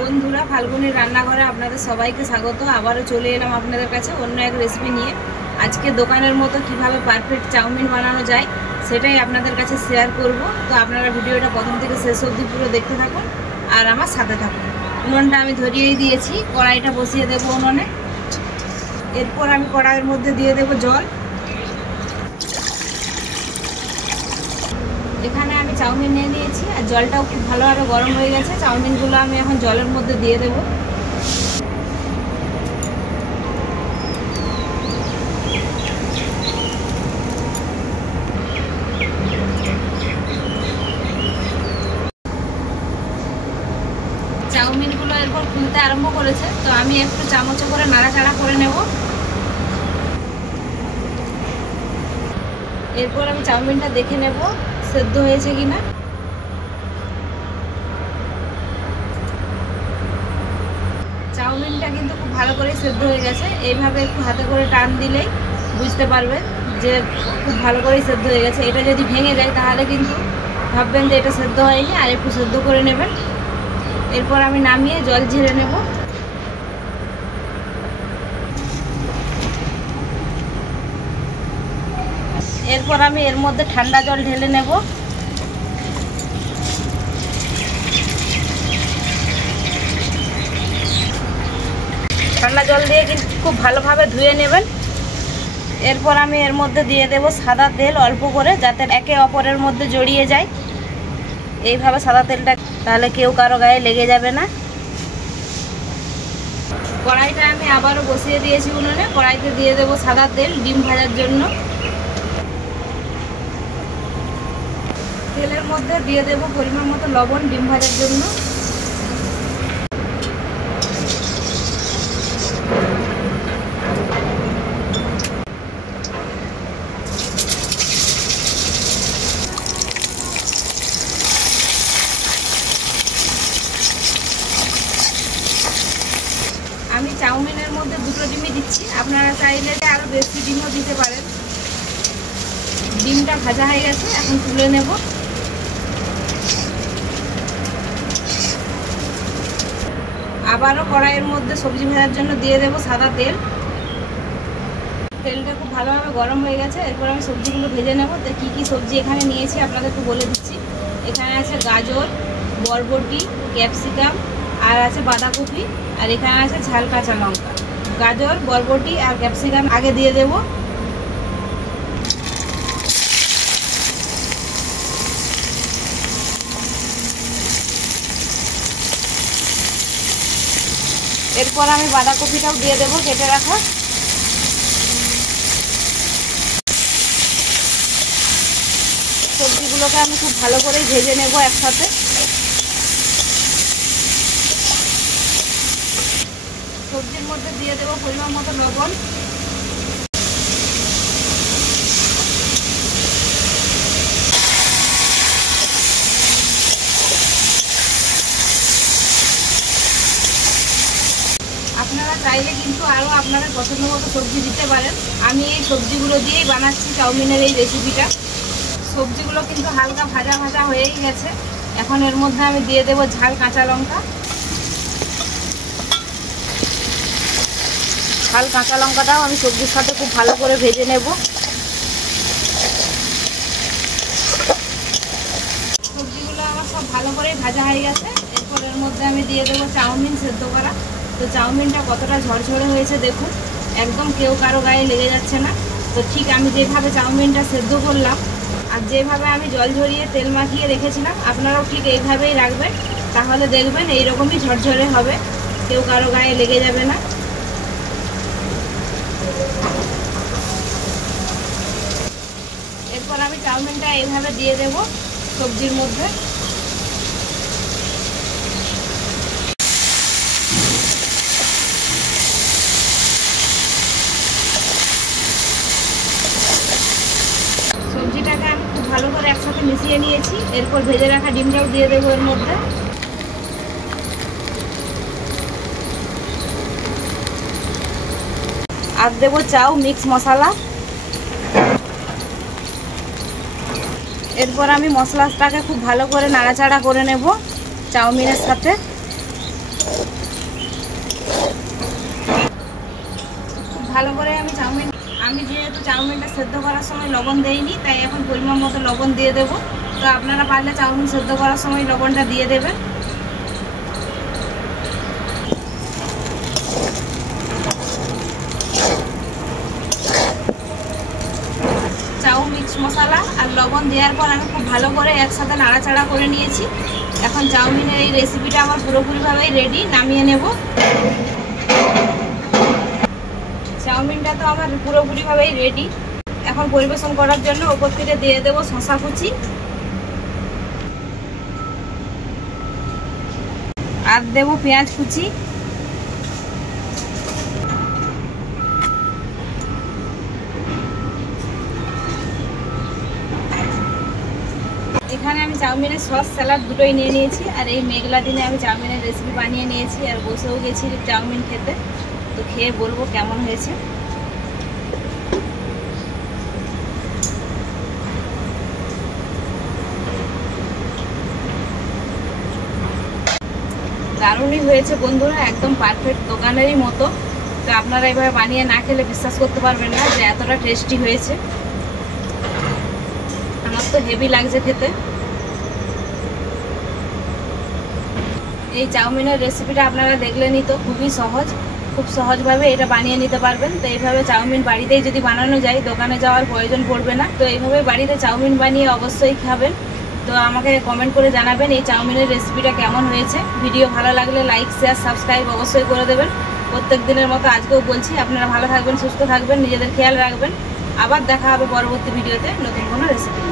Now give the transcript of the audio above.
বন্ধুরা, ফাল্গুনির রান্নাঘরে আপনাদের সবাইকে স্বাগত। আবারও চলে এলাম আপনাদের কাছে অন্য এক রেসিপি নিয়ে। আজকে দোকানের মতো কিভাবে পারফেক্ট চাউমিন বানানো যায় সেটাই আপনাদের কাছে শেয়ার করব। তো আপনারা ভিডিওটা প্রথম থেকে শেষ অবধি পুরো দেখতে থাকুন আর আমার সাথে থাকুন। উনুনটা আমি ধরিয়েই দিয়েছি, কড়াইটা বসিয়ে দেবো উনুনে। এরপর আমি কড়াইয়ের মধ্যে দিয়ে দেবো জল। এখানে আমি চাউমিন নিয়ে নিয়েছি আর জলটাও খুব ভালোভাবে গরম হয়ে গেছে। চাউমিনগুলো আমি এখন জলের মধ্যে দিয়ে দেব। চাউমিনগুলো এরপর ফুলতে আরম্ভ করেছে, তো আমি একটু চামচে করে নাড়াচাড়া করে নেব। এরপর আমি চাউমিনটা দেখে নেব সেদ্ধ হয়েছে কিনা। চাউমিনটা কিন্তু খুব ভালো করে সেদ্ধ হয়ে গেছে। এইভাবে একটু হাতে করে টান দিলেই বুঝতে পারবেন যে খুব ভালো করেই সেদ্ধ হয়ে গেছে। এটা যদি ভেঙে যায় তাহলে কিন্তু ভাববেন যে এটা সেদ্ধ হয়নি, আর একটু সেদ্ধ করে নেবেন। এরপর আমি নামিয়ে জল ঝেড়ে নেব। এরপর আমি এর মধ্যে ঠান্ডা জল ঢেলে নেব। ঠান্ডা জল দিয়ে কিন্তু খুব ভালোভাবে ধুয়ে নেবেন। এরপর আমি এর মধ্যে দিয়ে দেব সাদা তেল অল্প করে, যাতে একে অপরের মধ্যে জড়িয়ে যায়। এইভাবে সাদা তেলটা, তাহলে কেউ কারো গায়ে লেগে যাবে না। কড়াইটা আমি আবারও বসিয়ে দিয়েছি উনুনে। কড়াইতে দিয়ে দেব সাদা তেল ডিম ভাজার জন্য। তেলের মধ্যে দিয়ে দেব পরিমাণ মতো লবণ ডিম ভাজার জন্য। আমি চাউমিনের মধ্যে 2টো ডিমই দিচ্ছি, আপনারা চাইলে আরও বেশি ডিমও দিতে পারেন। ডিমটা ভাজা হয়ে গেছে, এখন তুলে নেব। আবারও কড়াইয়ের মধ্যে সবজি ভাজার জন্য দিয়ে দেব সাদা তেল। তেলটা খুব ভালোভাবে গরম হয়ে গেছে। এরপর আমি সবজিগুলো ভেজে নেব। তো কী কী সবজি এখানে নিয়েছি আপনাদের একটু বলে দিচ্ছি। এখানে আছে গাজর, বরবটি, ক্যাপসিকাম, আর আছে বাঁধাকপি, আর এখানে আছে ঝাল কাঁচা লঙ্কা। গাজর, বরবটি আর ক্যাপসিকাম আগে দিয়ে দেব। এরপর আমি বাঁধাকপিটাও দিয়ে দেব কেটে রাখা। সবজিগুলোকে আমি খুব ভালো করেই ভেজে নেব একসাথে। সবজির মধ্যে দিয়ে দেব পরিমাণ মতো লবণ। আপনারা চাইলে কিন্তু আরও আপনাদের পছন্দ মতো সবজি দিতে পারেন। আমি এই সবজিগুলো দিয়েই বানাচ্ছি চাউমিনের এই রেসিপিটা। সবজিগুলো কিন্তু হালকা ভাজা ভাজা হয়েই গেছে। এখন এর মধ্যে আমি দিয়ে দেব ঝাল কাঁচা লঙ্কা। ঝাল কাঁচা লঙ্কাটাও আমি সবজির সাথে খুব ভালো করে ভেজে নেব। সবজিগুলো আমার সব ভালো করেই ভাজা হয়ে গেছে। এরপর এর মধ্যে আমি দিয়ে দেবো চাউমিন সেদ্ধ করা। তো চাউমিনটা কতটা ঝরঝরে হয়েছে দেখুন, একদম কেউ কারো গায়ে লেগে যাচ্ছে না। তো ঠিক আমি যেভাবে চাউমিনটা সেদ্ধ করলাম আর যেভাবে আমি জল ঝরিয়ে তেল মাখিয়ে রেখেছিলাম, আপনারাও ঠিক এইভাবেই রাখবেন। তাহলে দেখবেন এইরকমই ঝরঝরে হবে, কেউ কারো গায়ে লেগে যাবে না। এরপর আমি চাউমিনটা এইভাবে দিয়ে দেব সবজির মধ্যে। সবজিটাকে আমি খুব ভালো করে একসাথে মিশিয়ে নিয়েছি। এরপর ভেজে রাখা ডিমটাও দিয়ে দেবো এর মধ্যে। আর দেবো চাউ মিক্স মশলা। এরপর আমি মশলাটাকে খুব ভালো করে নাড়াচাড়া করে নেব চাউমিনের সাথে। যেহেতু চাউমিনটা সেদ্ধ করার সময় লবণ দেইনি, তাই এখন পরিমাণ মতো লবণ দিয়ে দেবো। তো আপনারা পারলে চাউমিন সেদ্ধ করার সময় লবণটা দিয়ে দেবেন। চাউ মিক্স মশলা আর লবণ দেওয়ার পর আমি খুব ভালো করে একসাথে নাড়াচাড়া করে নিয়েছি। এখন চাউমিনের এই রেসিপিটা আমার পুরোপুরিভাবেই রেডি, নামিয়ে নেব। চাউমিনটা তো আমার পুরোপুরিভাবেই রেডি। এখন পরিবেশন করার জন্য ওপর থেকে দিয়ে দেবো শসা কুচি আর দেবো পেঁয়াজ কুচি। এখানে আমি চাউমিনের সস স্যালাড দুটোই নিয়ে নিয়েছি, আর এই মেঘলা দিনে আমি চাউমিনের রেসিপি বানিয়ে নিয়েছি আর বসেও গেছি চাউমিন খেতে। তো খেয়ে বলবো কেমন হয়েছে। দারুণই হয়েছে বন্ধুরা, একদম পারফেক্ট দোকানেরই মতো। তো আপনারা এভাবে বানিয়ে না খেলে বিশ্বাস করতে পারবেন না যে এতটা টেস্টি হয়েছে। আমার তো হেভি লাগছে খেতে। এই চাউমিনের রেসিপিটা আপনারা দেখলেনই তো, খুবই সহজ, খুব সহজভাবে এটা বানিয়ে নিতে পারবেন। তো এইভাবে চাউমিন বাড়িতেই যদি বানানো যায়, দোকানে যাওয়ার প্রয়োজন পড়বে না। তো এইভাবে বাড়িতে চাউমিন বানিয়ে অবশ্যই খাবেন। তো আমাকে কমেন্ট করে জানাবেন এই চাউমিনের রেসিপিটা কেমন হয়েছে। ভিডিও ভালো লাগলে লাইক শেয়ার সাবস্ক্রাইব অবশ্যই করে দেবেন। প্রত্যেক দিনের মতো আজকেও বলছি, আপনারা ভালো থাকবেন, সুস্থ থাকবেন, নিজেদের খেয়াল রাখবেন। আবার দেখা হবে পরবর্তী ভিডিওতে নতুন কোনো রেসিপি।